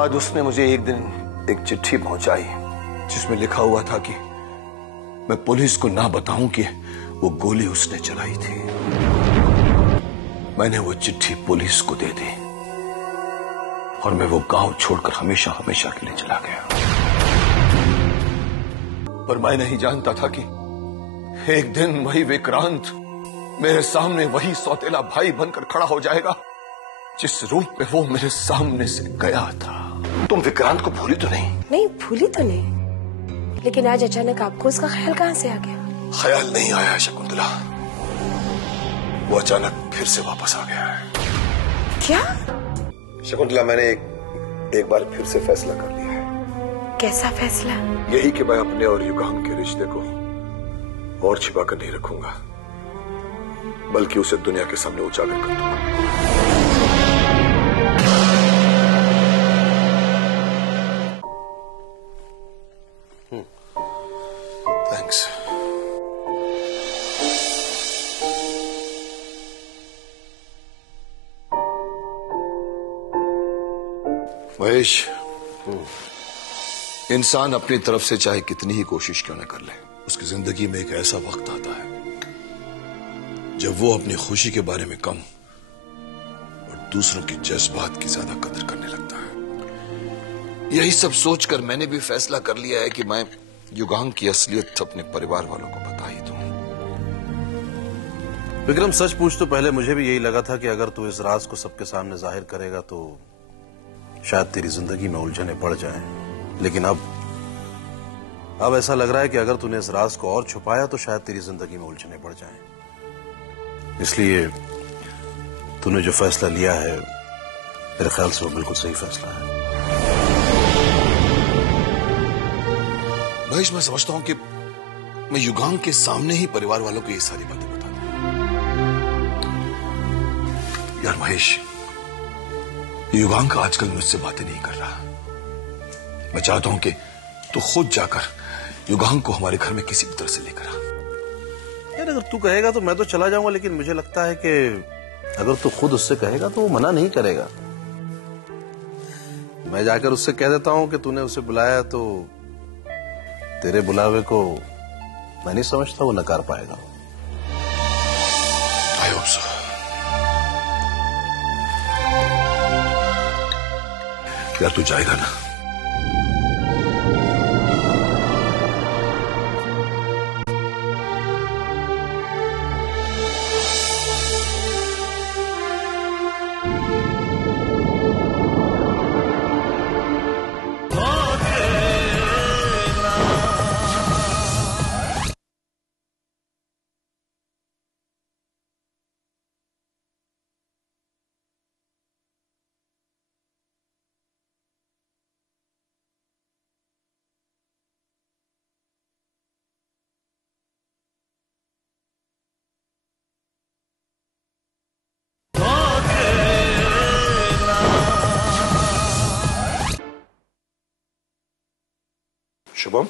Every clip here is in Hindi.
बाद उसने मुझे एक दिन एक चिट्ठी पहुंचाई जिसमें लिखा हुआ था कि मैं पुलिस को ना बताऊं कि वो गोली उसने चलाई थी। मैंने वो चिट्ठी पुलिस को दे दी और मैं वो गांव छोड़कर हमेशा हमेशा के लिए चला गया। पर मैं नहीं जानता था कि एक दिन वही विक्रांत मेरे सामने वही सौतेला भाई बनकर खड़ा हो जाएगा जिस रूप में वो मेरे सामने से गया था। तुम विक्रांत को भूली तो नहीं? नहीं भूली तो नहीं, लेकिन आज अचानक आपको उसका ख्याल कहां से आ गया? ख्याल नहीं आया शकुंतला, वो अचानक फिर से वापस आ गया है। क्या? शकुंतला, मैंने एक बार फिर से फैसला कर लिया है। कैसा फैसला? यही कि मैं अपने और युगांग के रिश्ते को और छिपा कर नहीं रखूंगा, बल्कि उसे दुनिया के सामने उजागर कर दूंगा। थैंक्स। महेश, इंसान अपनी तरफ से चाहे कितनी ही कोशिश क्यों न कर ले, उसकी जिंदगी में एक ऐसा वक्त आता है जब वो अपनी खुशी के बारे में कम और दूसरों की जज्बात की ज्यादा कदर करने लगता है। यही सब सोचकर मैंने भी फैसला कर लिया है कि मैं युगांग की असलियत अपने परिवार वालों को बता ही दूं। विक्रम, सच पूछ तो पहले मुझे भी यही लगा था कि अगर तू इस राज को सबके सामने जाहिर करेगा तो शायद तेरी जिंदगी में उलझने पड़ जाएं, लेकिन अब ऐसा लग रहा है कि अगर तूने इस राज को और छुपाया तो शायद तेरी जिंदगी में उलझने पड़ जाएं। इसलिए तूने जो फैसला लिया है मेरे ख्याल से वो बिल्कुल सही फैसला है। महेश, मैं समझता हूं कि मैं युगांग के सामने ही परिवार वालों को ये सारी बातें बता दूं। यार महेश, युगांग आजकल मुझसे बातें नहीं कर रहा। मैं चाहता हूं कि तू खुद जाकर युगांग को हमारे घर में किसी भी तरह से लेकर आ। यार अगर तू कहेगा तो मैं तो चला जाऊंगा, लेकिन मुझे लगता है कि अगर तू खुद उससे कहेगा तो वो मना नहीं करेगा। मैं जाकर उससे कह देता हूं कि तूने उसे बुलाया तो तेरे बुलावे को मैं नहीं समझता वो नकार पाएगा। I hope so. यार तू जाएगा ना? शुभम?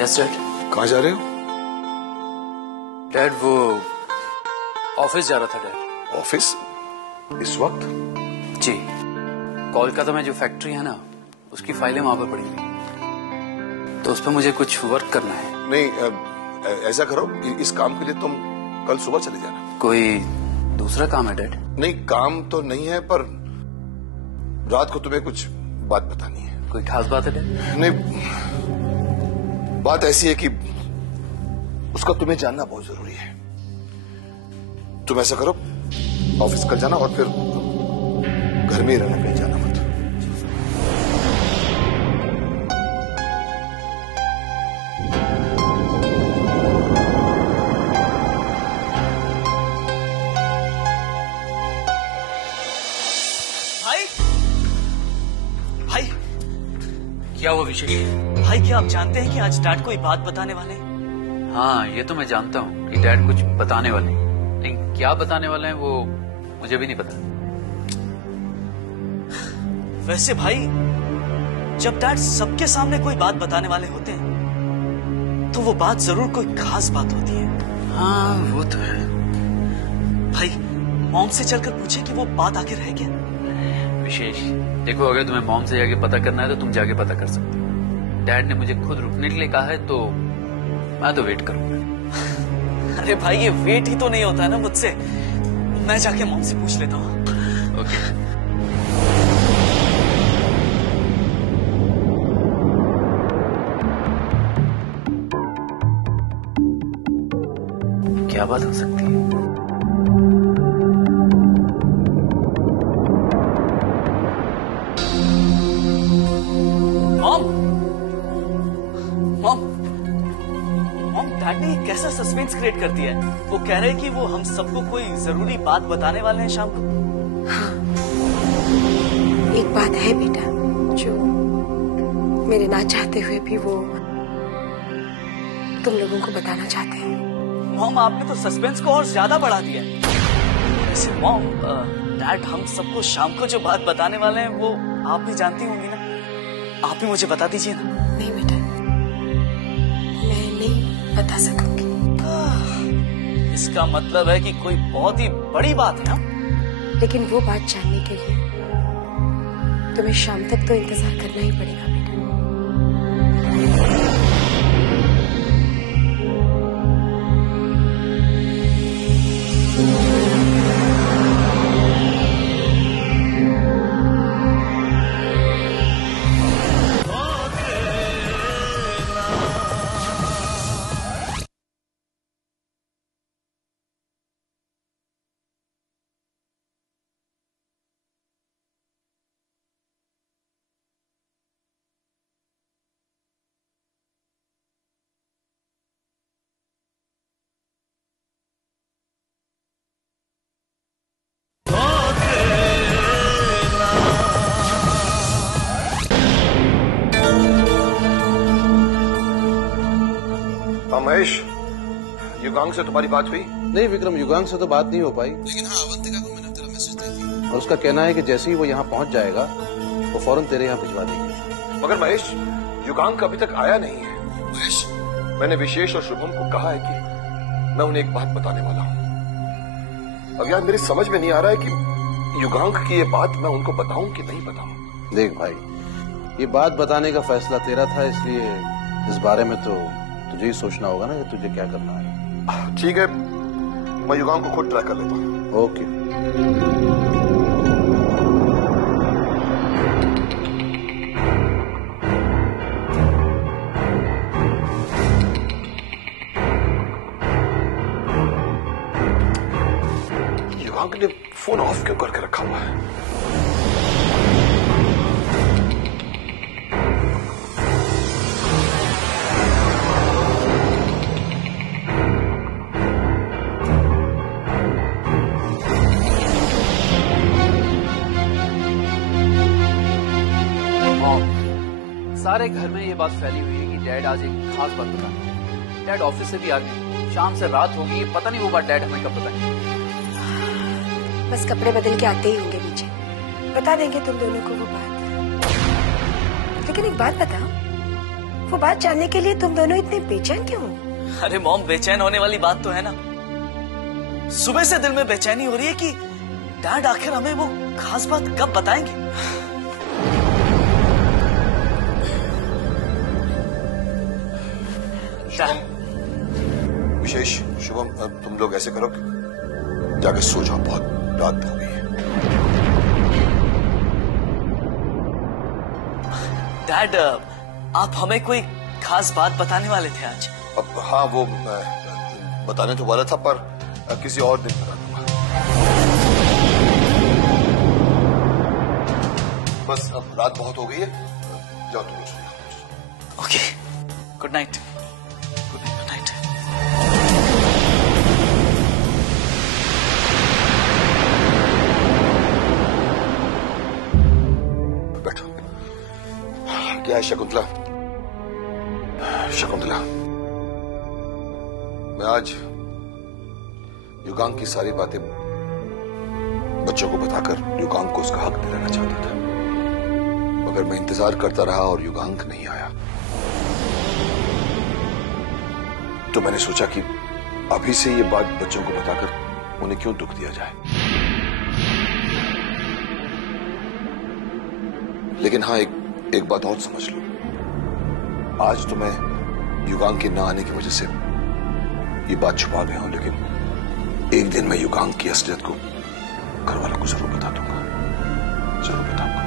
Yes dad. कहाँ जा रहे हो? डैड वो ऑफिस जा रहा था डैड। ऑफिस? इस वक्त? जी, कोलकाता में जो फैक्ट्री है ना उसकी फाइलें वहां पर पड़ी हुई, तो उस पर मुझे कुछ वर्क करना है। नहीं, ऐसा करो, इस काम के लिए तुम कल सुबह चले जाना। कोई दूसरा काम है डैड? नहीं, काम तो नहीं है, पर रात को तुम्हें कुछ बात बतानी है। कोई खास बात है डैड? नहीं, बात ऐसी है कि उसका तुम्हें जानना बहुत जरूरी है। तुम ऐसा करो, ऑफिस कल जाना और फिर घर में ही रहना, कहीं जाना मत। भाई, भाई, क्या हुआ विशेष? भाई क्या आप जानते हैं कि आज डैड कोई बात बताने वाले हैं? हाँ, ये तो मैं जानता हूँ कि डैड कुछ बताने वाले हैं, लेकिन क्या बताने वाले हैं वो मुझे भी नहीं पता। वैसे भाई, जब डैड सबके सामने कोई बात बताने वाले होते हैं तो वो बात जरूर कोई खास बात होती है। हाँ वो तो है। भाई, मॉम से चलकर पूछे कि वो बात आखिर है क्या? विशेष, देखो अगर तुम्हें मॉम से जाके पता करना है तो तुम जाके पता कर सकते हो। डैड ने मुझे खुद रुकने के लिए कहा है, तो मैं तो वेट करूंगा। अरे भाई ये वेट ही तो नहीं होता है ना मुझसे। मैं जाके मॉम से पूछ लेता हूँ। ओके। क्या बात हो सकती है? मॉम मॉम मॉम, डैड ने कैसा सस्पेंस क्रिएट कर दिया है। वो कह रहे हैं कि वो हम सबको कोई जरूरी बात बताने वाले हैं शाम को। एक बात है बेटा जो मेरे ना चाहते हुए भी वो तुम लोगों को बताना चाहते हैं। मॉम आपने तो सस्पेंस को और ज्यादा बढ़ा दिया है। वैसे मॉम, डैड हम सबको शाम को जो बात बताने वाले हैं वो आप भी जानती होंगी ना। आप ही मुझे बता दीजिए ना। नहीं बेटा, मैं नहीं बता सकूंगी। इसका मतलब है कि कोई बहुत ही बड़ी बात है ना। लेकिन वो बात जानने के लिए तुम्हें शाम तक तो इंतजार करना ही पड़ेगा बेटा। महेश, युगांग से तुम्हारी बात हुई? नहीं विक्रम, युगांग से तो बात नहीं हो पाई, लेकिन हाँ अवंतिका को मैंने तेरा मैसेज दे दिया और उसका कहना है कि जैसे ही वो यहाँ पहुंच जाएगा वो फौरन तेरे यहाँ भिजवा देगी। मगर महेश, युगांग अभी तक आया नहीं है। महेश, मैंने विशेष और शुभम को कहा है कि मैं उन्हें एक बात बताने वाला हूँ। अब यार मेरी समझ में नहीं आ रहा है कि युगांग की ये बात मैं उनको बताऊं कि नहीं बताऊं। देख भाई, ये बात बताने का फैसला तेरा था, इसलिए इस बारे में तो तुझे ही सोचना होगा ना कि तुझे क्या करना है। ठीक है, मैं युगांग को खुद ट्राई कर लेता हूँ। ओके। युगांग ने फोन ऑफ क्यों करके रखा हुआ है? सारे घर में ये बात फैली हुई है कि डैड आज एक खास बात बताएंगे। डैड ऑफिस से भी आ गए, शाम से रात हो गई, पता नहीं वो बात डैड हमें कब बताएंगे। बस कपड़े बदल के आते ही होंगे नीचे, बता देंगे तुम दोनों को वो बात। लेकिन एक बात बताओ, वो बात जानने के लिए तुम दोनों इतने बेचैन क्यों? अरे मॉम, बेचैन होने वाली बात तो है ना। सुबह से दिल में बेचैनी हो रही है कि डैड आखिर हमें वो खास बात कब बताएंगे। विशेष, शुभम, तुम लोग ऐसे करो, जाकर सो जाओ, बहुत रात हो गई है। डैड, आप हमें कोई खास बात बताने वाले थे आज? अब हाँ, वो बताने तो वाला था, पर किसी और दिन बता दूंगा। बस अब रात बहुत हो गई है, जाओ तुम लोग सो जाओ। Okay, good night. Good night. बैठो। क्या है शकुंतला? शकुंतला, मैं आज युगांग की सारी बातें बच्चों को बताकर युगांग को उसका हक दिलाना चाहता था, मगर मैं इंतजार करता रहा और युगांग नहीं आया। तो मैंने सोचा कि अभी से ये बात बच्चों को बताकर उन्हें क्यों दुख दिया जाए। लेकिन हाँ, एक बात और समझ लो, आज तो मैं युगांग के ना आने की वजह से ये बात छुपा गया हूं, लेकिन एक दिन मैं युगांग की असलियत को घर वालों को जरूर बता दूंगा, जरूर बताऊंगा।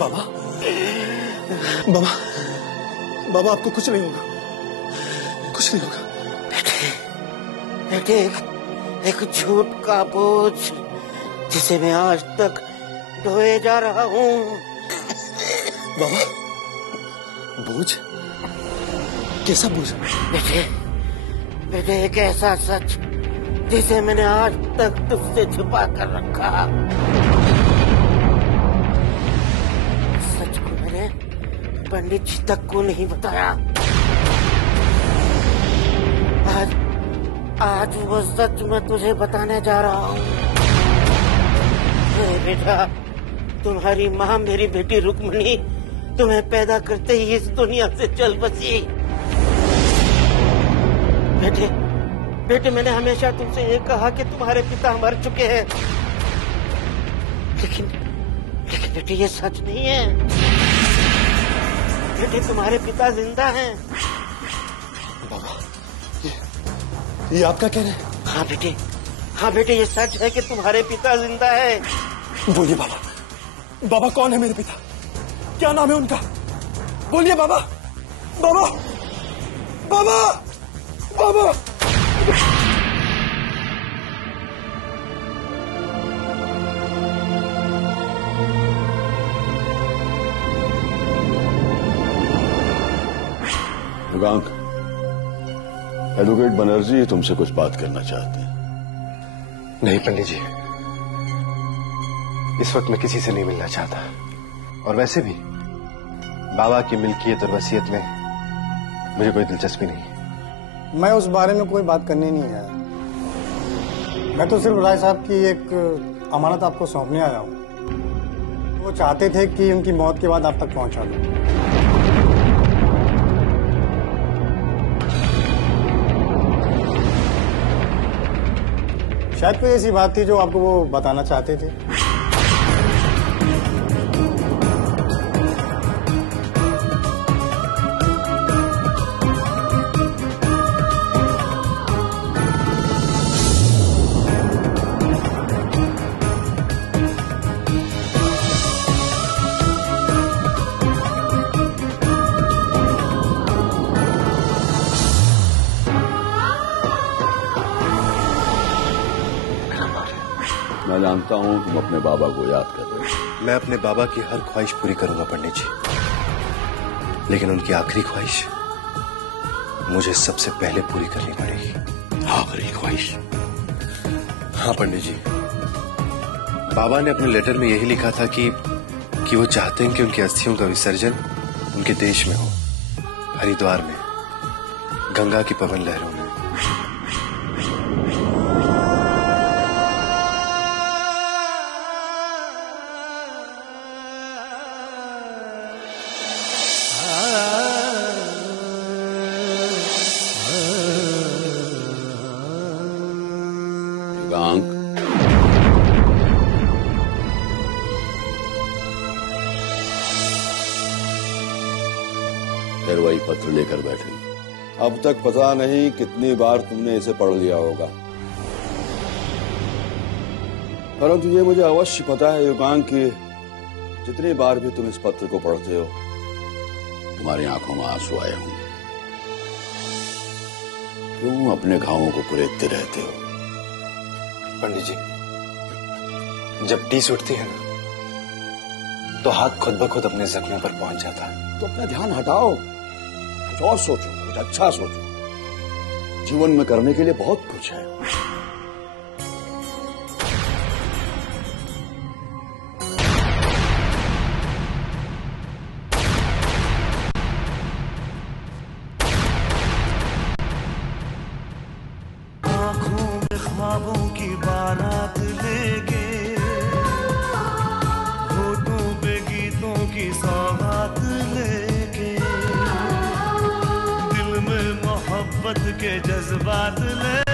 बाबा, बाबा, बाबा आपको कुछ नहीं होगा, कुछ नहीं होगा। बेटे, एक झूठ का बोझ जिसे मैं आज तक ढोए जा रहा हूँ। बाबा, बोझ? कैसा बोझ? बेटे एक ऐसा सच जिसे मैंने आज तक तुझसे छुपा कर रखा। सच को मैंने पंडित जी तक को नहीं बताया। आज वो सच मैं तुझे बताने जा रहा हूँ। बेटा, तुम्हारी माँ मेरी बेटी रुक्मिणी तुम्हें पैदा करते ही इस दुनिया से चल बसी। बेटे मैंने हमेशा तुमसे ये कहा कि तुम्हारे पिता मर चुके हैं, लेकिन बेटे ये सच नहीं है। बेटे तुम्हारे पिता जिंदा हैं। बाबा, ये आपका कहना है? हाँ बेटे ये सच है कि तुम्हारे पिता जिंदा है। बोलिए बाबा, बाबा कौन है मेरे पिता? क्या नाम है उनका? बोलिए बाबा, बाबा, बाबा, बाबा। युगांक, एडवोकेट बनर्जी तुमसे कुछ बात करना चाहते हैं। नहीं पंडित जी, इस वक्त मैं किसी से नहीं मिलना चाहता, और वैसे भी बाबा की मिल्कियत और वसीयत में मुझे कोई दिलचस्पी नहीं। मैं उस बारे में कोई बात करने नहीं आया। मैं तो सिर्फ राय साहब की एक अमानत आपको सौंपने आया हूँ। वो चाहते थे कि उनकी मौत के बाद आप तक पहुंचा दूं। शायद कोई ऐसी बात थी जो आपको वो बताना चाहते थे। मैं जानता हूं तुम अपने बाबा को याद कर रहे हो। मैं अपने बाबा की हर ख्वाहिश पूरी करूंगा पंडित जी, लेकिन उनकी आखिरी ख्वाहिश मुझे सबसे पहले पूरी करनी पड़ेगी। आखिरी ख्वाहिश? हाँ पंडित जी, बाबा ने अपने लेटर में यही लिखा था कि वो चाहते हैं कि उनकी अस्थियों का विसर्जन उनके देश में हो, हरिद्वार में, गंगा की पवन लहरों में। फिर वही पत्र लेकर बैठे। अब तक पता नहीं कितनी बार तुमने इसे पढ़ लिया होगा। परंतु ये मुझे अवश्य पता है युगांग कि जितनी बार भी तुम इस पत्र को पढ़ते हो तुम्हारी आंखों में आंसू आए होंगे। क्यों अपने घावों को कुरेदते रहते हो? पंडित जी, जब टीस उठती है ना तो हाथ खुद ब खुद अपने जख्मों पर पहुंच जाता है। तो अपना ध्यान हटाओ, कुछ और सोचो, कुछ अच्छा सोचो। जीवन में करने के लिए बहुत कुछ है। ख्वाबों की बारात लेके, होठों पे गीतों की सौगात लेके, दिल में मोहब्बत के जज्बात ले